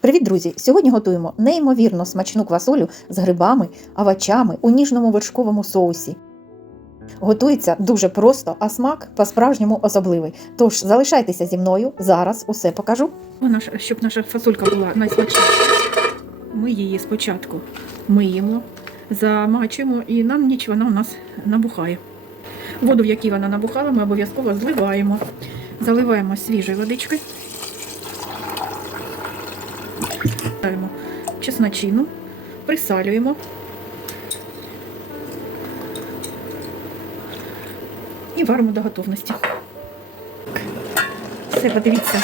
Привіт, друзі! Сьогодні готуємо неймовірно смачну квасолю з грибами, овочами у ніжному вершковому соусі. Готується дуже просто, а смак по-справжньому особливий. Тож залишайтеся зі мною, зараз усе покажу. Щоб наша фасолька була найсмачніша. Ми її спочатку миємо, замачуємо і на ніч вона у нас набухає. Воду, в якій вона набухала, ми обов'язково зливаємо. Заливаємо свіжою водичкою. Ставимо чесночину, присалюємо. І варимо до готовності. Все, подивіться,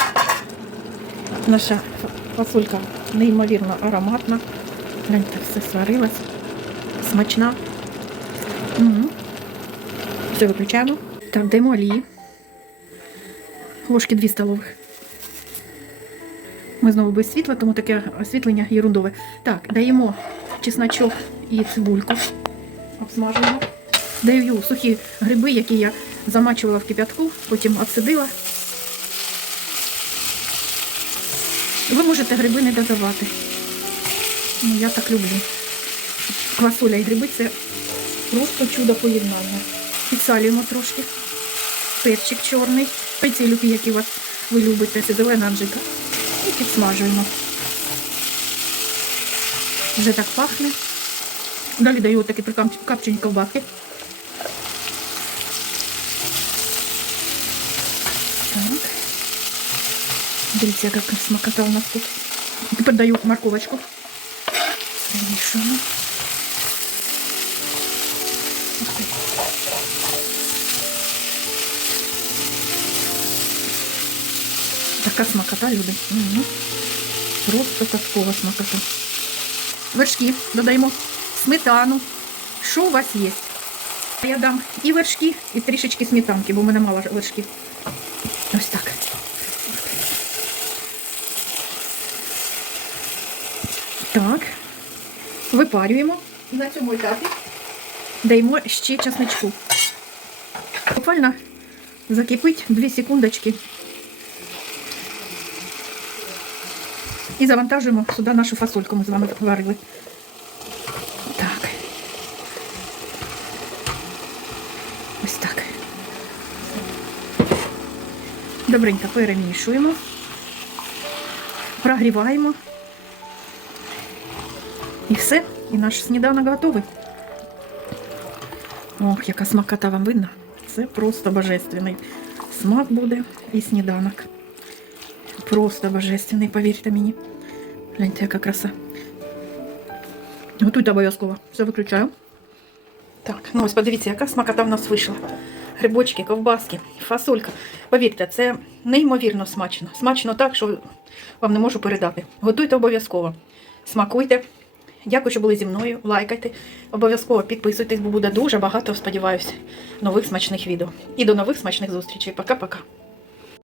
наша фасолька неймовірно ароматна. Гляньте, все сварилось. Смачна. Угу. Все виключаємо. Так, даємо олії. Ложки 2 столових. Ми знову без світла, тому таке освітлення ерундове. Так, даємо чесночок і цибульку. Обсмажуємо. Даю сухі гриби, які я замачувала в кип'ятку, потім обсидила. Ви можете гриби не додавати. Ну, я так люблю. Квасоля і гриби це просто чудо поєднання. Підсалюємо трошки. Перчик чорний, спеції які у вас ви любите, це зелена аджика. І підсмажуємо. Вже так пахне. Далі даю такі прикапчені ковбаски. Так. Дивіться, яка смакота у нас тут. Тепер даю морковочку. Перемішуємо. Така смакота, люди. Угу. Просто казкова смакота. Вершки додаємо, сметану. Що у вас є? Я дам і вершки, і трішечки сметанки, бо в мене мало вершків. Ось так. Так. Випарюємо на цьому етапі. Даємо ще чесничку. Буквально закипить 2 секундочки. І завантажуємо сюди нашу фасольку, ми з вами варили. Так. Ось так. Добренько перемішуємо, прогріваємо. І все, і наш сніданок готовий. Ох, яка смакота вам видно. Це просто божественний смак буде і сніданок. Просто божественний, повірте мені. Гляньте, яка краса. Готуйте обов'язково. Все виключаю. Так, ну ось подивіться, яка смакота в нас вийшла. Грибочки, ковбаски, фасолька. Повірте, це неймовірно смачно. Смачно так, що вам не можу передати. Готуйте обов'язково. Смакуйте. Дякую, що були зі мною. Лайкайте. Обов'язково підписуйтесь, бо буде дуже багато, сподіваюся, нових смачних відео. І до нових смачних зустрічей. Пока-пока.